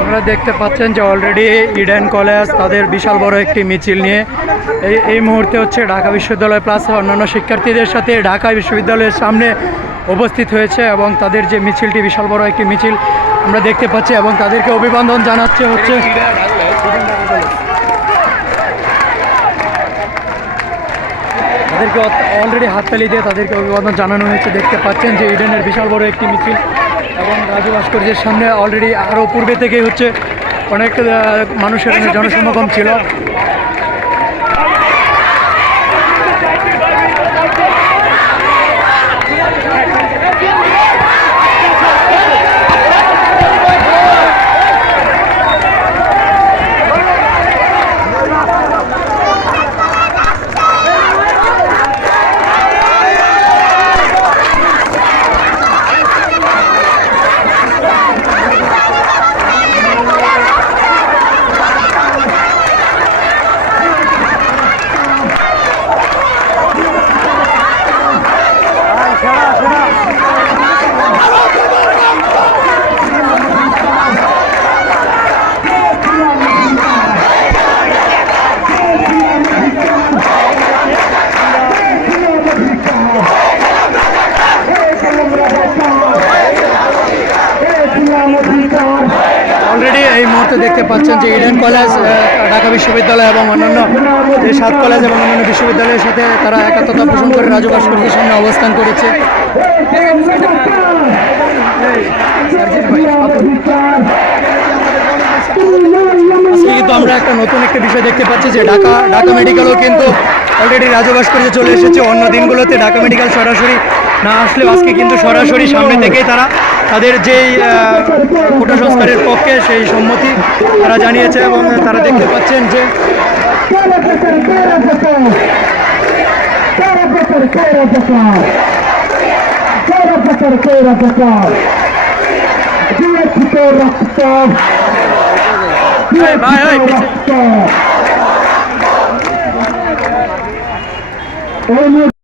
আপনারা দেখতে পাচ্ছেন যে অলরেডি ইডেন কলেজ তাদের বিশাল বড় একটি মিছিল নিয়ে এই এই মুহূর্তে হচ্ছে ঢাকা বিশ্ববিদ্যালয় প্লাস অন্যান্য শিক্ষার্থীদের সাথে ঢাকা বিশ্ববিদ্যালয়ের সামনে উপস্থিত হয়েছে এবং তাদের যে মিছিলটি বিশাল বড় একটি মিছিল আমরা দেখতে পাচ্ছি এবং তাদেরকে অভিবাদন জানাচ্ছে হচ্ছে। তাদেরকে অলরেডি হাততালি দিয়ে তাদেরকে অভিবাদন জানানো হয়েছে। দেখতে পাচ্ছেন যে ইডেনের বিশাল বড় একটি মিছিল এবং রাজু ভাস্কর্যের সামনে অলরেডি আরও পূর্বে থেকেই হচ্ছে অনেক মানুষের জনসমাগম ছিল। মুহূর্তে দেখতে পাচ্ছেন যে ইডেন কলেজ ঢাকা বিশ্ববিদ্যালয় এবং অন্যান্য যে সাত কলেজ এবং অন্যান্য বিশ্ববিদ্যালয়ের সাথে তারা একাত্মতা পোষণ করে রাজু ভাস্কর্যের সামনে অবস্থান করেছে। কিন্তু আমরা একটা নতুন একটা বিষয় দেখতে পাচ্ছি যে ঢাকা ঢাকা মেডিকেলও কিন্তু অলরেডি রাজু ভাস্কর্যে চলে এসেছে। অন্য দিনগুলোতে ঢাকা মেডিকেল সরাসরি না আসলেও আজকে কিন্তু সরাসরি সামনে থেকেই তারা তাদের যেই কোটা সংস্কারের পক্ষে সেই সম্মতি তারা জানিয়েছে এবং তারা দেখতে পাচ্ছেন যে ভাই